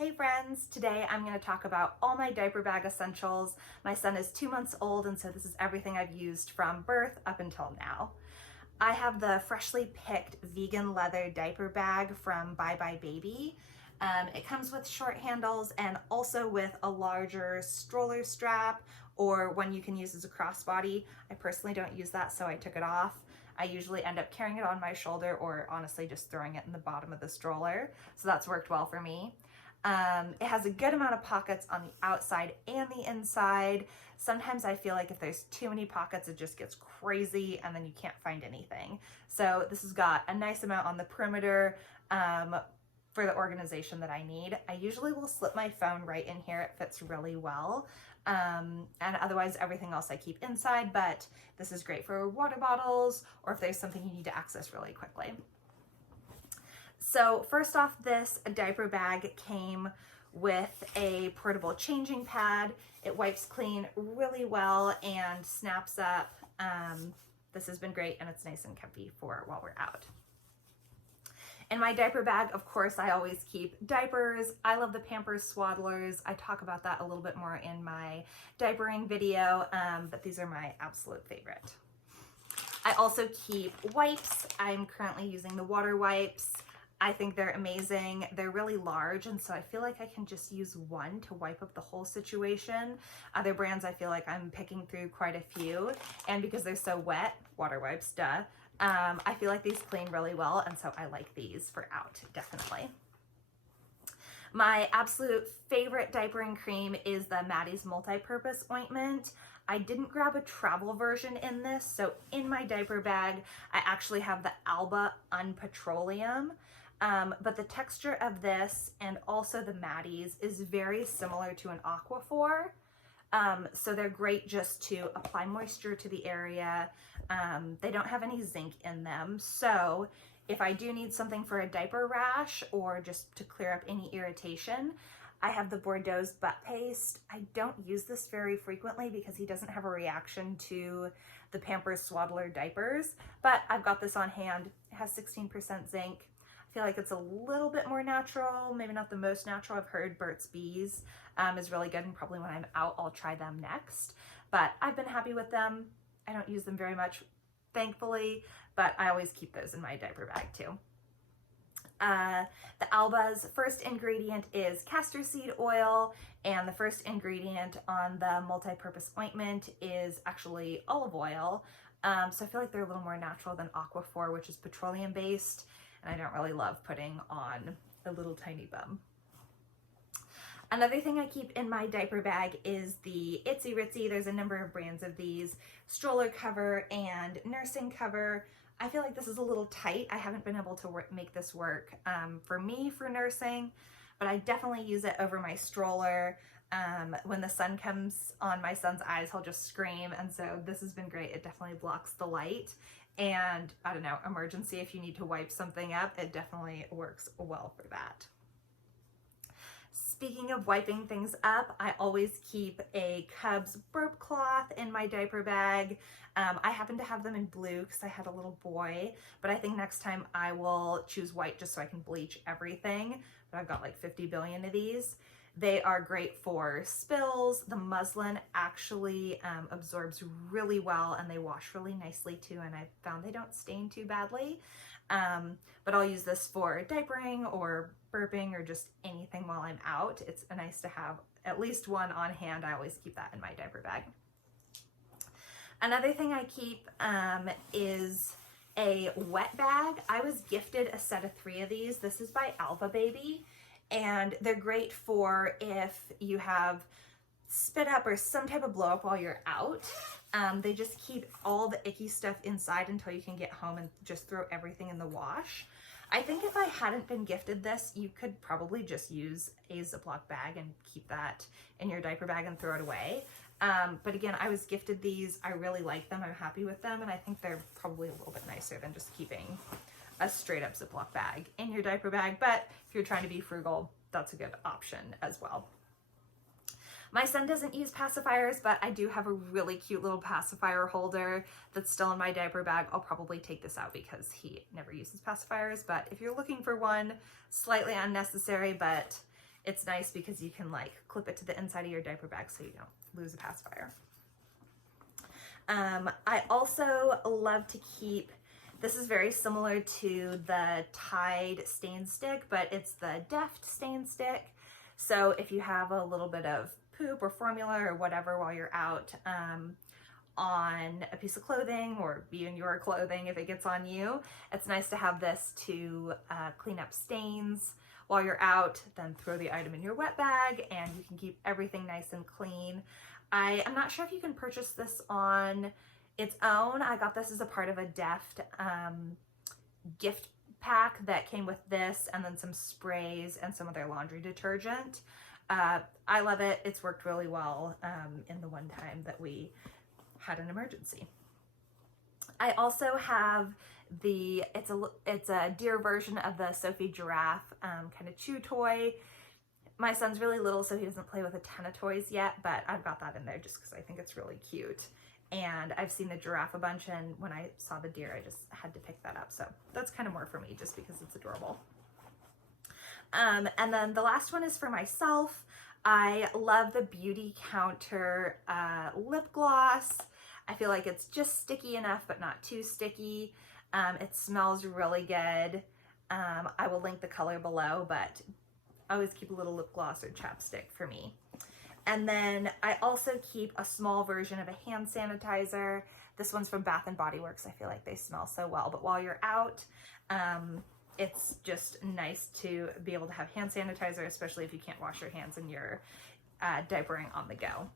Hey friends, today I'm going to talk about all my diaper bag essentials. My son is 2 months old, and so this is everything I've used from birth up until now. I have the freshly picked vegan leather diaper bag from Bye Bye Baby. It comes with short handles and also with a larger stroller strap or one you can use as a crossbody. I personally don't use that, so I took it off. I usually end up carrying it on my shoulder or honestly just throwing it in the bottom of the stroller, so that's worked well for me. It has a good amount of pockets on the outside and the inside. Sometimes I feel like if there's too many pockets, it just gets crazy and then you can't find anything. So this has got a nice amount on the perimeter for the organization that I need. I usually will slip my phone right in here. It fits really well. And otherwise everything else I keep inside, but this is great for water bottles or if there's something you need to access really quickly. So first off, this diaper bag came with a portable changing pad. It wipes clean really well and snaps up. This has been great and it's nice and comfy for while we're out. In my diaper bag, of course, I always keep diapers. I love the Pampers Swaddlers. I talk about that a little bit more in my diapering video, but these are my absolute favorite. I also keep wipes. I'm currently using the water wipes. I think they're amazing. They're really large, and so I feel like I can just use one to wipe up the whole situation. Other brands, I feel like I'm picking through quite a few, and because they're so wet, water wipes, duh, I feel like these clean really well, and so I like these for out, definitely. My absolute favorite diapering cream is the Maddie's Multi-Purpose Ointment. I didn't grab a travel version in this, so in my diaper bag, I actually have the Alba Unpetroleum. But the texture of this and also the Maddie's is very similar to an Aquaphor. So they're great just to apply moisture to the area. They don't have any zinc in them. So if I do need something for a diaper rash or just to clear up any irritation, I have the Bordeaux's butt paste. I don't use this very frequently because he doesn't have a reaction to the Pampers Swaddler diapers, but I've got this on hand. It has 16% zinc. I feel like it's a little bit more natural, maybe not the most natural. I've heard Burt's Bees is really good, and probably when I'm out, I'll try them next. But I've been happy with them. I don't use them very much, thankfully, but I always keep those in my diaper bag too. The Alba's first ingredient is castor seed oil, and the first ingredient on the multi-purpose ointment is actually olive oil. So I feel like they're a little more natural than Aquaphor, which is petroleum based. And I don't really love putting on a little tiny bum. Another thing I keep in my diaper bag is the Itsy Ritsy. There's a number of brands of these. Stroller cover and nursing cover. I feel like this is a little tight. I haven't been able to make this work for me for nursing, but I definitely use it over my stroller. When the sun comes on my son's eyes, he'll just scream, and so this has been great. It definitely blocks the light. And I don't know, emergency, if you need to wipe something up, it definitely works well for that. Speaking of wiping things up, I always keep a Cubs burp cloth in my diaper bag. I happen to have them in blue because I had a little boy, but I think next time I will choose white just so I can bleach everything. But I've got like 50 billion of these. They are great for spills. The muslin actually absorbs really well and they wash really nicely too, and I found they don't stain too badly. But I'll use this for diapering or burping or just anything while I'm out. It's nice to have at least one on hand. I always keep that in my diaper bag. Another thing I keep is a wet bag. I was gifted a set of 3 of these. This is by Alba Baby. And they're great for if you have spit up or some type of blow up while you're out. They just keep all the icky stuff inside until you can get home and just throw everything in the wash. I think if I hadn't been gifted this, you could probably just use a Ziploc bag and keep that in your diaper bag and throw it away. But again, I was gifted these. I really like them. I'm happy with them. And I think they're probably a little bit nicer than just keeping a straight up Ziploc bag in your diaper bag, but if you're trying to be frugal, that's a good option as well. My son doesn't use pacifiers, but I do have a really cute little pacifier holder that's still in my diaper bag. I'll probably take this out because he never uses pacifiers, but if you're looking for one, slightly unnecessary, but it's nice because you can like clip it to the inside of your diaper bag so you don't lose a pacifier. I also love to keep, this is very similar to the Tide stain stick, but it's the Deft stain stick. So if you have a little bit of poop or formula or whatever while you're out on a piece of clothing, or even your clothing if it gets on you, it's nice to have this to clean up stains while you're out, then throw the item in your wet bag and you can keep everything nice and clean. I am not sure if you can purchase this on its own. I got this as a part of a Deft gift pack that came with this and then some sprays and some other laundry detergent. I love it. It's worked really well in the one time that we had an emergency. I also have it's a deer version of the Sophie Giraffe kind of chew toy. My son's really little, so he doesn't play with a ton of toys yet, but I've got that in there just because I think it's really cute. And I've seen the giraffe a bunch, and when I saw the deer, I just had to pick that up. So that's kind of more for me just because it's adorable. And then the last one is for myself. I love the Beauty Counter lip gloss. I feel like it's just sticky enough, but not too sticky. It smells really good. I will link the color below, but I always keep a little lip gloss or chapstick for me. And then I also keep a small version of a hand sanitizer. This one's from Bath & Body Works. I feel like they smell so well, but while you're out, it's just nice to be able to have hand sanitizer, especially if you can't wash your hands and you're diapering on the go.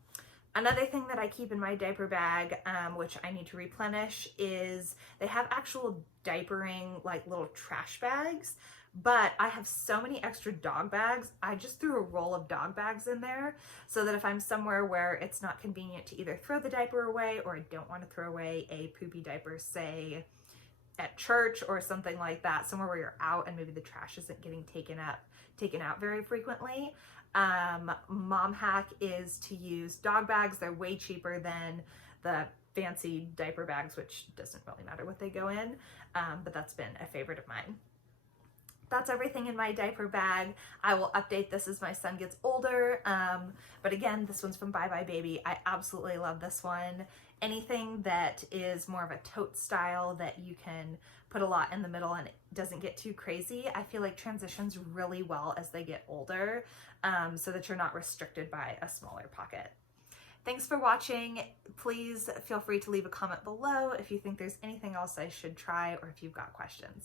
Another thing that I keep in my diaper bag, which I need to replenish, is they have actual diapering, like little trash bags, but I have so many extra dog bags. I just threw a roll of dog bags in there so that if I'm somewhere where it's not convenient to either throw the diaper away, or I don't want to throw away a poopy diaper, say at church or something like that, somewhere where you're out and maybe the trash isn't getting taken out very frequently. Mom hack is to use dog bags. They're way cheaper than the fancy diaper bags, which doesn't really matter what they go in, but that's been a favorite of mine. That's everything in my diaper bag. I will update this as my son gets older, but again, this one's from Bye Bye Baby. I absolutely love this one. Anything that is more of a tote style that you can put a lot in the middle and it doesn't get too crazy, I feel like transitions really well as they get older, so that you're not restricted by a smaller pocket. Thanks for watching. Please feel free to leave a comment below if you think there's anything else I should try or if you've got questions.